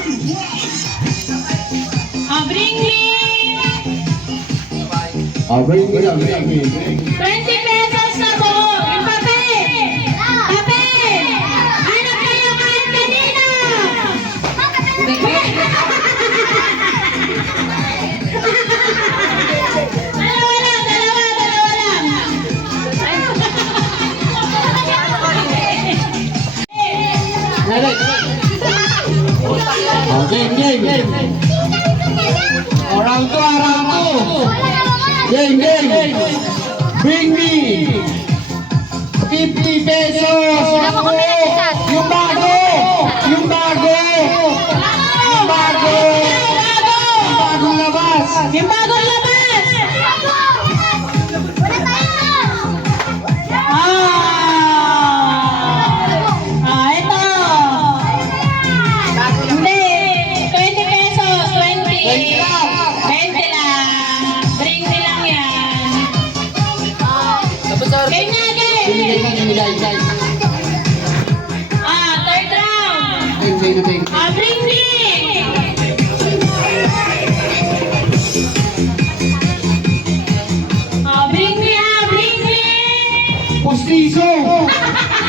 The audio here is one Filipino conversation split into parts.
Bring me. Bring me. 20 pesos na po. Yung papel. Papel. Hanap kayo kahit kanina. Dalawa lang. Game. Round 2. Game. Bring me 50 pesos. Yung bago. Bagong labas. Yung bagong labas. Ito. Hindi. 20 pesos. 20. 20 lang. Bring me lang yan. Game na, game. Third round. Bring me. Bring me. Postizo.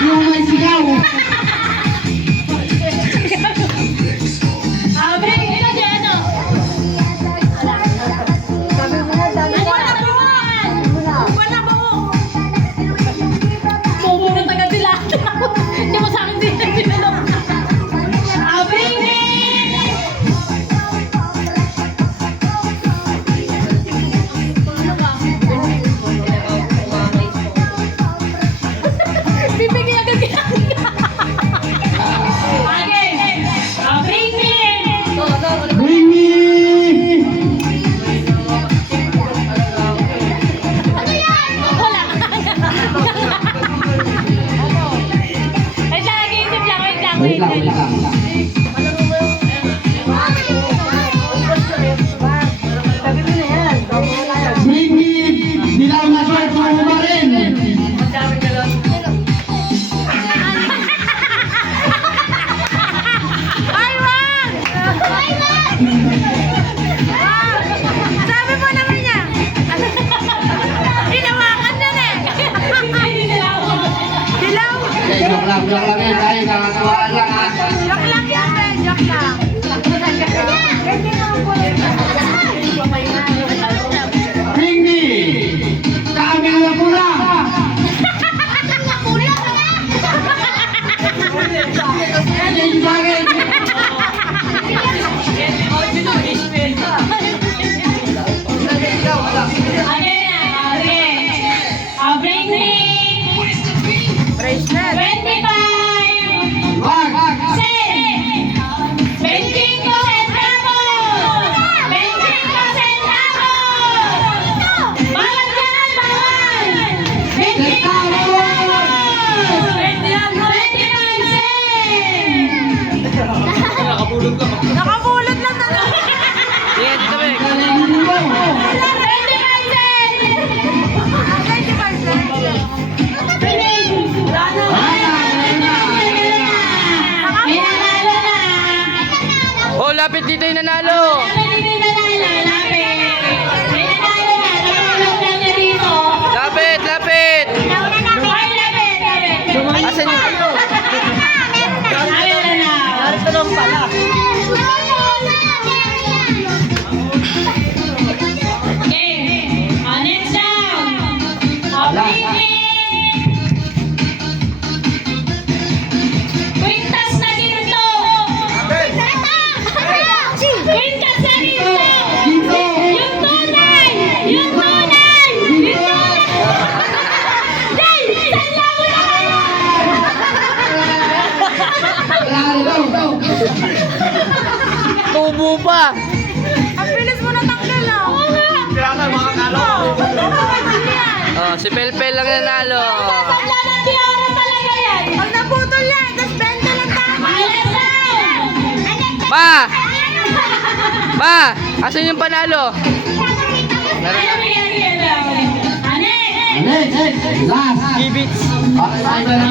Yung may sigaw. Bring me kasi ano. Sumunod agad sila. Hindi mo sa akin din. Bring me. Bibigyan agad sila. Bring me. Bring me. Wala. Wait lang. Bring me. Dilaw na short mo pa rin. Ay, wag! Sabi mo naman niya. Hinawakan na eh. Dilaw. Joke lang yan. Tayo kakatuwaan lang ha. Joke lang yan, eh. Joke lang. Bring me. Kami na pula. Yan sa akin. Bring me. Bracelet. 25. Wag. 25 centavos. 25 centavos. Bawal dyan, bawal. 25 centavos. 25 cents. Nakabulot lang talaga. Yan, dito ba? 25 cents. Oh, lapit dito yung nanalo. Lapit. Asan yun? Narito lang pala. Next down. Quintas na ginto. Quintas na ginto. Yung tunay. Day, saan lang mo Tubo pa. Ang bilis mo natanggal ah. Kailangan makakalo. Oh, si Pelpel lang nanalo. Saan lang ang tiara talaga yan? Pag naputol yan, tapos benta lang tama. Ma, asan yung panalo? Last. Gibits. Last.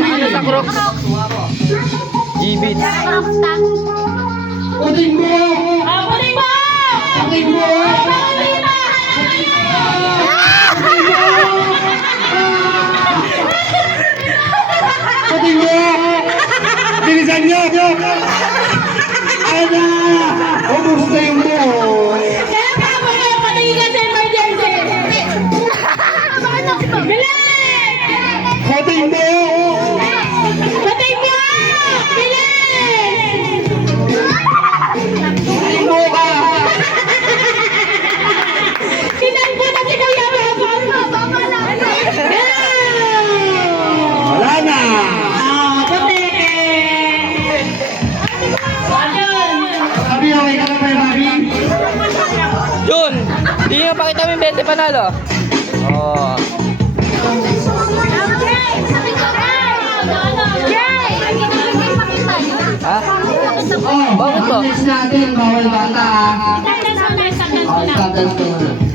Ano sa Crocs? G-Beats. Puting mo! Puting mo! Puting mo! Puting mo! Bilisan niyo! Ana! Ubus na yung mo! Kaya pa ako yung patingin ka sa emergency. Bilis! Puting mo! Pating mo! Bilis! Puting mo ka! Sinalbo na si Kuya Babang. Wala na! Puti! Ayun. Sabi, okay ka na ba, Bobby? Jun, di nyo pakita mo yung 20 panalo. Oh. Ha? Oh, Bakit po? ang next natin, bawal bata. Oh, tatans ko na.